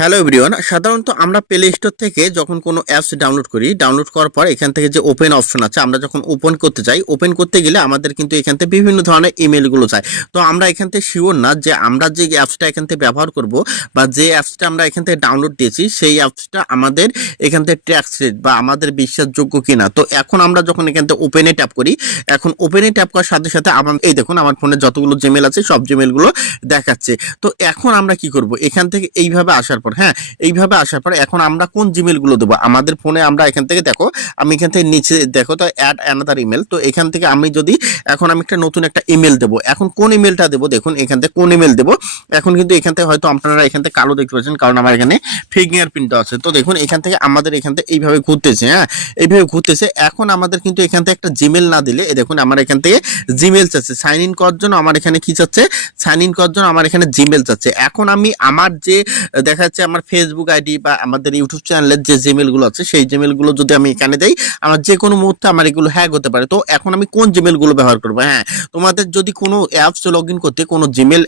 Hello everyone, সাধারণত আমরা play store থেকে যখন কোনো অ্যাপস ডাউনলোড করি ডাউনলোড করার পর এখান থেকে যে ওপেন অপশন আছে, আমরা যখন ওপেন করতে চাই ওপেন করতে গেলে আমাদের কিন্তু এখান থেকে বিভিন্ন ধরনের ইমেলগুলো চাই তো আমরা এখান থেকে শিওর না যে আমরা যে অ্যাপসটা এখান থেকে ব্যবহার করব বা যে অ্যাপসটা আমরা এখান থেকে ডাউনলোড দিয়েছি, সেই অ্যাপসটা আমাদের এখান থেকে ট্যাক্স রেট বা আমাদের বিশ্বাসযোগ্য কিনা। তো এখন আমরা যখন এখান থেকে ওপেনে ট্যাপ করি, এখন ওপেনে ট্যাপ করার সাথে সাথে আমার, এই দেখুন আমার ফোনে যতগুলো জিমেল আছে, সব জিমেলগুলো দেখাচ্ছে। তো এখন আমরা কি করব? এখান থেকে এইভাবে আসার পর হ্যাঁ এইভাবে আসার পর এখন আমরা কোন জিমেলগুলো দেবো আমাদের ফোনে আমরা এখান থেকে দেখো আমি এখান থেকে নিচে দেখো তো অ্যাড অ্যানাদার ইমেল তো এখান থেকে আমি যদি এখন আমি একটা নতুন একটা ইমেল দেবো এখন কোন ইমেলটা দেবো দেখুন এখান থেকে কোন ইমেল দেবো এখন কিন্তু এখান থেকে হয়তো আপনারা এখান থেকে কালো দেখতে পাচ্ছেন কারণ আমার এখানে ফিঙ্গার প্রিন্ট আছে তো দেখুন এখান থেকে আমাদের এখান থেকে এইভাবে ঘুরতেছে হ্যাঁ এইভাবে ঘুরতেছে এখন আমাদের কিন্তু এখান থেকে একটা জিমেল না দিলে দেখুন আমার এখান থেকে জিমেল চাচ্ছে সাইন ইন করার জন্য আমার এখানে কি চাচ্ছে সাইন ইন করার জন্য আমার এখানে জিমেল চাচ্ছে এখন আমি আমার যে দেখা যাচ্ছে আমার ফেসবুক আইডি বা আমাদের ইউটিউব চ্যানেলের যে জিমেলগুলো আছে, সেই জিমেলগুলো যদি আমি এখানে দেই, আমার যে কোনো মুহূর্তে আমার এগুলো হ্যাক হতে পারে। তো এখন আমি কোন জিমেলগুলো ব্যবহার করব? হ্যাঁ তোমাদের যদি কোনো অ্যাপস লগ ইন করতে কোনো জিমেল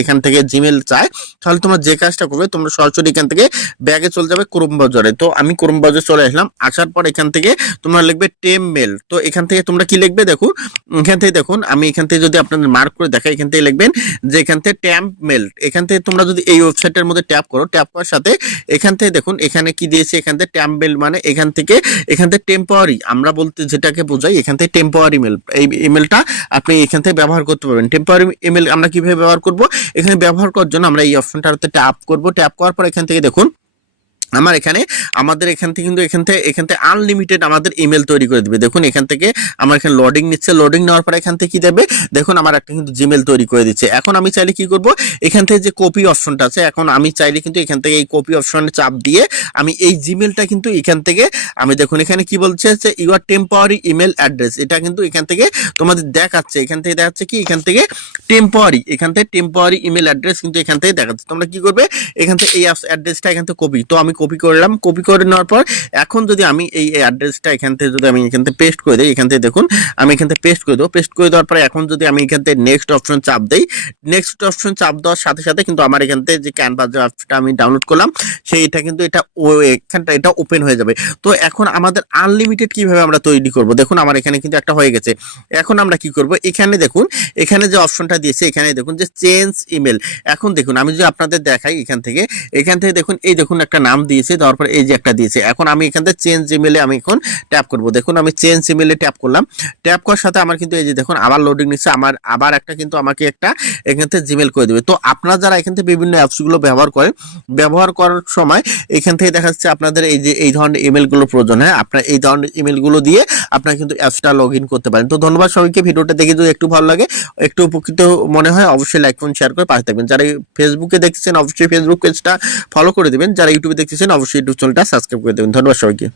এখান থেকে জিমেল চায়, তাহলে তোমরা যে কাজটা করবে, তোমরা সরাসরি এখান থেকে ব্যাগে চলে যাবে ক্রোম বাজারে তো আমি ক্রোম বাজারে চলে আসলাম, আসার পর এখান থেকে তোমরা লিখবে টেম মেল তো এখান থেকে তোমরা কি লিখবে দেখুন, এখান থেকে দেখুন, আমি এখান থেকে যদি আপনাদের মার্ক করে দেখাই, এখান থেকে লিখবেন যে এখান থেকে ট্যাম্প মেল এখান থেকে তোমরা যদি এই ওয়েবসাইটের মধ্যে ট্যাপ করো ট্যাপ করার সাথে এখান থেকে দেখুন, এখানে কি দিয়েছে? এখান থেকে ট্যাম্প বেল মানে এখান থেকে এখান থেকে টেম্পোয়ারি আমরা বলতে যেটাকে বোঝাই, এখান থেকে টেম্পোয়ারি মেল এই ইমেলটা আপনি এখান থেকে ব্যবহার করতে পারবেন। টেম্পোয়ারি ইমেল আমরা কীভাবে ব্যবহার করব? এখানে ব্যবহার করার জন্য আমরা এই অপশনটাতে ট্যাপ করব। ট্যাপ করার পর এখান থেকে দেখুন আমার এখানে আমাদের এখান থেকে কিন্তু এখান থেকে এখান থেকে আনলিমিটেড আমাদের ইমেল তৈরি করে দিবে দেখুন এখান থেকে আমার এখানে লোডিং নিচ্ছে লোডিং নেওয়ার পরে এখান থেকে কি দেবে দেখুন আমার একটা কিন্তু জিমেল তৈরি করে দিচ্ছে এখন আমি চাইলে কি করব এখান থেকে যে কপি অপশনটা আছে এখন আমি চাইলে কিন্তু এখান থেকে এই কপি অপশনে চাপ দিয়ে আমি এই জিমেলটা কিন্তু এখান থেকে আমি দেখুন এখানে কি বলছে যে ইউর টেম্পোয়ারি ইমেল অ্যাড্রেস এটা কিন্তু এখান থেকে তোমাদের দেখাচ্ছে এখান থেকে দেখাচ্ছে কি এখান থেকে টেম্পোয়ারি এখান থেকে টেম্পোয়ারি ইমেল অ্যাড্রেস কিন্তু এখান থেকে দেখাচ্ছে তোমরা কি করবে এখান থেকে এই অ্যাড্রেসটা এখান থেকে কপি তো আমি কপি করলাম। কপি করে নেওয়ার পর এখন যদি আমি এই অ্যাড্রেসটা এখান থেকে যদি আমি এখান থেকে পেস্ট করে দিই, এখান থেকে দেখুন, আমি এখান থেকে পেস্ট করে দেবো। পেস্ট করে দেওয়ার পরে এখন যদি আমি এখান থেকে নেক্সট অপশন চাপ দিই নেক্সট অপশন চাপ দেওয়ার সাথে সাথে কিন্তু আমার এখান থেকে যে ক্যানভাস যে অ্যাপসটা আমি ডাউনলোড করলাম, সেইটা কিন্তু এটা ও, এখানটা এটা ওপেন হয়ে যাবে। তো এখন আমাদের আনলিমিটেড কীভাবে আমরা তৈরি করব? দেখুন, আমার এখানে কিন্তু একটা হয়ে গেছে। এখন আমরা কি করব? এখানে দেখুন, এখানে যে অপশনটা দিয়েছে, এখানে দেখুন যে চেঞ্জ ইমেল এখন দেখুন, আমি যদি আপনাদের দেখাই এখান থেকে এখান থেকে দেখুন, এই দেখুন একটা নাম দিয়েছে দেওয়ার পর এই যে একটা দিয়েছে। এখন আমি এখান থেকে চেঞ্জ ইমেলে আমি এখন ট্যাপ করব। দেখুন, আমি চেঞ্জ ইমেলে ট্যাপ করলাম। ট্যাপ করার সাথে আমার কিন্তু এই যে দেখুন, আবার লোডিং নিচ্ছে। আমার আবার একটা কিন্তু আমাকে একটা এখান থেকে জিমেল করে দেবে। তো আপনারা যারা এখান থেকে বিভিন্ন অ্যাপসগুলো ব্যবহার করেন, ব্যবহার করার সময় এখান থেকে দেখা যাচ্ছে আপনাদের এই যে, এই ধরনের ইমেলগুলো প্রয়োজন। হয়, আপনার এই ধরনের ইমেলগুলো দিয়ে আপনারা কিন্তু অ্যাপসটা লগ করতে পারেন। তো ধন্যবাদ সবাইকে। ভিডিওটা দেখে যদি একটু ভালো লাগে, একটু উপকৃত মনে হয়, অবশ্যই লাইক করুন শেয়ার করে পাশে থাকবেন। যারা ফেসবুকে দেখছেন, অবশ্যই ফেসবুক পেজটা ফলো করে দেবেন। যারা ইউটিউবে দেখতেছেন অবশ্যই ইউটিউব চ্যানেলটা সাবস্ক্রাইব করে দেবেন। ধন্যবাদ সবাইকে।